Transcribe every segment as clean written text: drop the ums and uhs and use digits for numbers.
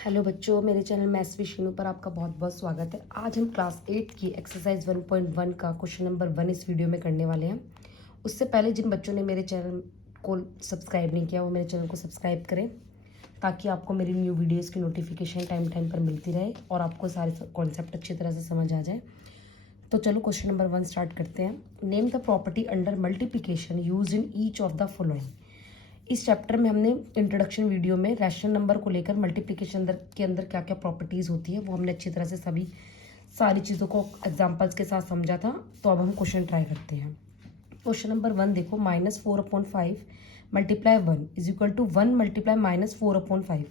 Hello बच्चों, मेरे channel maths with Sheenu पर आपका बहुत बहुत स्वागत है। आज हम क्लास 8 की एक्सरसाइज 1.1 का क्वेश्चन नंबर 1 इस वीडियो में करने वाले हैं। उससे पहले जिन बच्चों ने मेरे चैनल को सब्सक्राइब नहीं किया वो मेरे चैनल को सब्सक्राइब करें ताकि आपको मेरी न्यू वीडियोज़ की नोटिफिकेशन टाइम टाइम पर मिलती रहे और आपको सारे कॉन्सेप्ट अच्छी तरह से समझ आ जाए। तो चलो क्वेश्चन नंबर 1 स्टार्ट करते हैं। Name the property under multiplication use in each of the following. इस चैप्टर में हमने इंट्रोडक्शन वीडियो में रैशनल नंबर को लेकर मल्टीप्लिकेशन के अंदर क्या क्या प्रॉपर्टीज़ होती है वो हमने अच्छी तरह से सारी चीज़ों को एग्जांपल्स के साथ समझा था। तो अब हम क्वेश्चन ट्राई करते हैं। क्वेश्चन नंबर 1 देखो, -4/5 multiply 1 is equal to 1 multiply -4/5।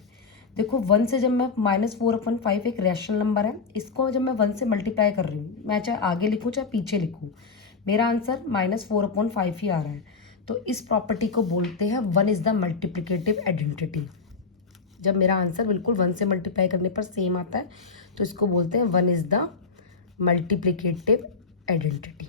देखो 1 से जब मैं -4/5 एक रैशनल नंबर है, इसको जब मैं 1 से मल्टीप्लाई कर रही हूँ, मैं चाहे आगे लिखूँ चाहे पीछे लिखूँ, मेरा आंसर -4/5 ही आ रहा है। तो इस प्रॉपर्टी को बोलते हैं 1 इज द मल्टीप्लिकेटिव आइडेंटिटी। जब मेरा आंसर बिल्कुल 1 से मल्टीप्लाई करने पर सेम आता है तो इसको बोलते हैं 1 is the multiplicative identity.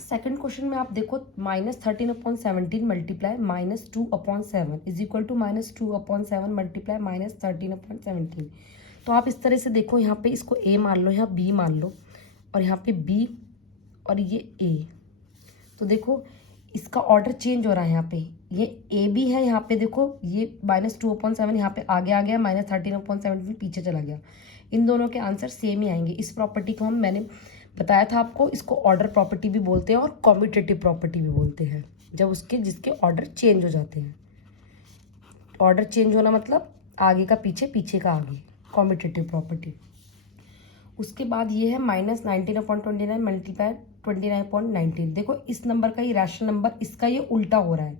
Second question में आप देखो, -13/17 multiply -2/7 is equal to -2/7 multiply -13/17। तो आप इस तरह से देखो, यहाँ पे इसको a मान लो, यहाँ b मान लो, और यहाँ पे b और ये a। तो देखो इसका ऑर्डर चेंज हो रहा है। यहाँ पे ये a भी है, यहाँ पे देखो ये -2/7 यहाँ पे आगे आ गया, -13/17 पीछे चला गया। इन दोनों के आंसर सेम ही आएंगे। इस प्रॉपर्टी को मैंने बताया था आपको, इसको ऑर्डर प्रॉपर्टी भी बोलते हैं और कॉम्यूटेटिव प्रॉपर्टी भी बोलते हैं, जब जिसके ऑर्डर चेंज हो जाते हैं। ऑर्डर चेंज होना मतलब आगे का पीछे, पीछे का आगे, कॉम्यूटेटिव प्रॉपर्टी। उसके बाद ये है -19/29 मल्टीप्लाई 29/19। देखो इस नंबर का, ये रैशनल नंबर, इसका ये उल्टा हो रहा है,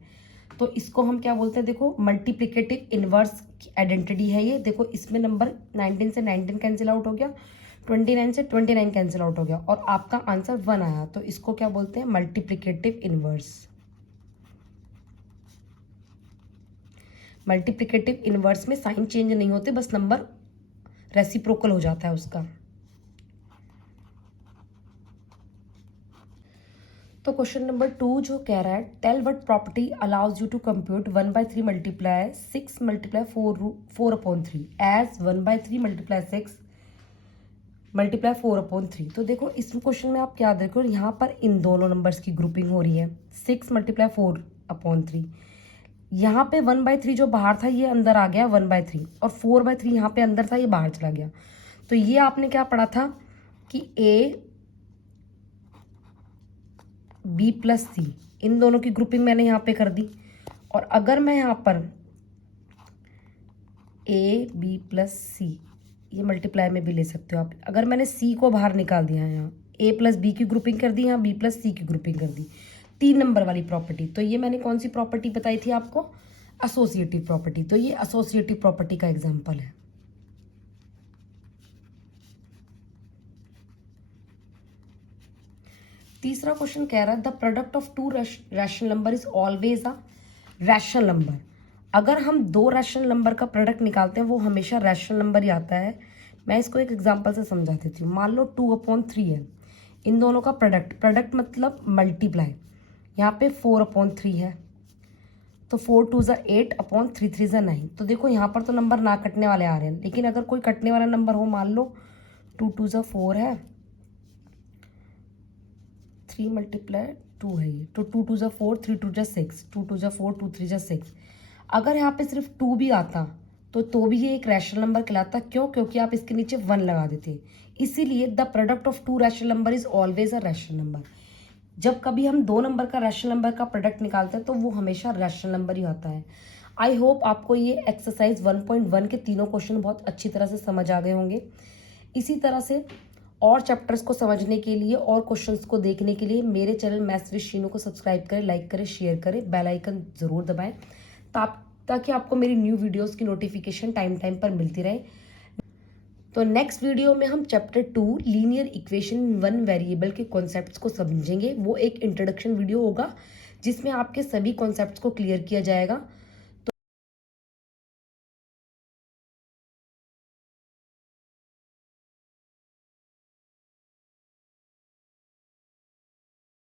तो इसको हम क्या बोलते हैं, देखो मल्टीप्लिकेटिव इनवर्स आइडेंटिटी है ये। देखो इसमें नंबर 19 से 19 कैंसिल आउट हो गया, 29 से 29 कैंसिल आउट हो गया और आपका आंसर 1 आया। तो इसको क्या बोलते हैं, मल्टीप्लिकेटिव इनवर्स। मल्टीप्लिकेटिव इनवर्स में साइन चेंज नहीं होते, बस नंबर रेसिप्रोकल हो जाता है उसका। तो क्वेश्चन नंबर 2 जो कह रहा है, tell what property allows you to compute 1/3 multiply 6 multiply 4/3 as 1/3 multiply 6 multiply 4/3। तो देखो इस क्वेश्चन में आप क्या देखो, यहाँ पर इन दोनों नंबर्स की ग्रुपिंग हो रही है, 6 मल्टीप्लाई 4/3। यहाँ पे 1/3 जो बाहर था ये अंदर आ गया 1/3, और 4/3 यहाँ पे अंदर था, ये बाहर चला गया। तो ये आपने क्या पढ़ा था कि a b प्लस c, इन दोनों की ग्रुपिंग मैंने यहाँ पे कर दी। और अगर मैं यहाँ पर a b प्लस c, ये मल्टीप्लाई में भी ले सकते हो आप। अगर मैंने c को बाहर निकाल दिया है, यहाँ a प्लस b की ग्रुपिंग कर दी, यहाँ b प्लस c की ग्रुपिंग कर दी, 3 नंबर वाली प्रॉपर्टी। तो ये मैंने कौन सी प्रॉपर्टी बताई थी आपको, एसोसिएटिव प्रॉपर्टी। तो ये एसोसिएटिव प्रॉपर्टी का एग्जाम्पल है। तीसरा क्वेश्चन कह रहा है, the product of 2 rational number is always a rational number. अगर हम 2 रैशनल नंबर का प्रोडक्ट निकालते हैं वो हमेशा रैशनल नंबर ही आता है। मैं इसको एक एग्जांपल से समझा देती हूँ। मान लो 2/3 है, इन दोनों का प्रोडक्ट मतलब मल्टीप्लाई। यहाँ पे 4/3 है, तो 4 2 ज़ा 8/3 3 ज़ा 9। तो देखो यहाँ पर तो नंबर ना कटने वाले आ रहे हैं, लेकिन अगर कोई कटने वाला नंबर हो, मान लो 2 2 ज़ा 4 है, 3 मल्टीप्लाई 2 है ये, तो 2 2 ज़ा 4, 3 2 ज़ा 6, 2 2 ज़ा 4, 2 3 ज़ा 6। अगर यहाँ पे सिर्फ 2 भी आता तो भी ये एक रैशनल नंबर कहलाता। क्यों? क्योंकि आप इसके नीचे 1 लगा देते। इसीलिए the product of 2 rational number is always a rational number. जब कभी हम 2 नंबर का रैशनल नंबर का प्रोडक्ट निकालते हैं तो वो हमेशा रैशनल नंबर ही आता है। आई होप आपको ये एक्सरसाइज 1.1 के तीनों क्वेश्चन बहुत अच्छी तरह से समझ आ गए होंगे। इसी तरह से और चैप्टर्स को समझने के लिए और क्वेश्चंस को देखने के लिए मेरे चैनल मैथ्स विद शीनू को सब्सक्राइब करें, लाइक करें, शेयर करें, बेल आइकन ज़रूर दबाएं ताकि आपको मेरी न्यू वीडियोस की नोटिफिकेशन टाइम टाइम पर मिलती रहे। तो नेक्स्ट वीडियो में हम chapter 2 linear equation in 1 variable के कॉन्सेप्ट्स को समझेंगे। वो एक इंट्रोडक्शन वीडियो होगा जिसमें आपके सभी कॉन्सेप्ट्स को क्लियर किया जाएगा।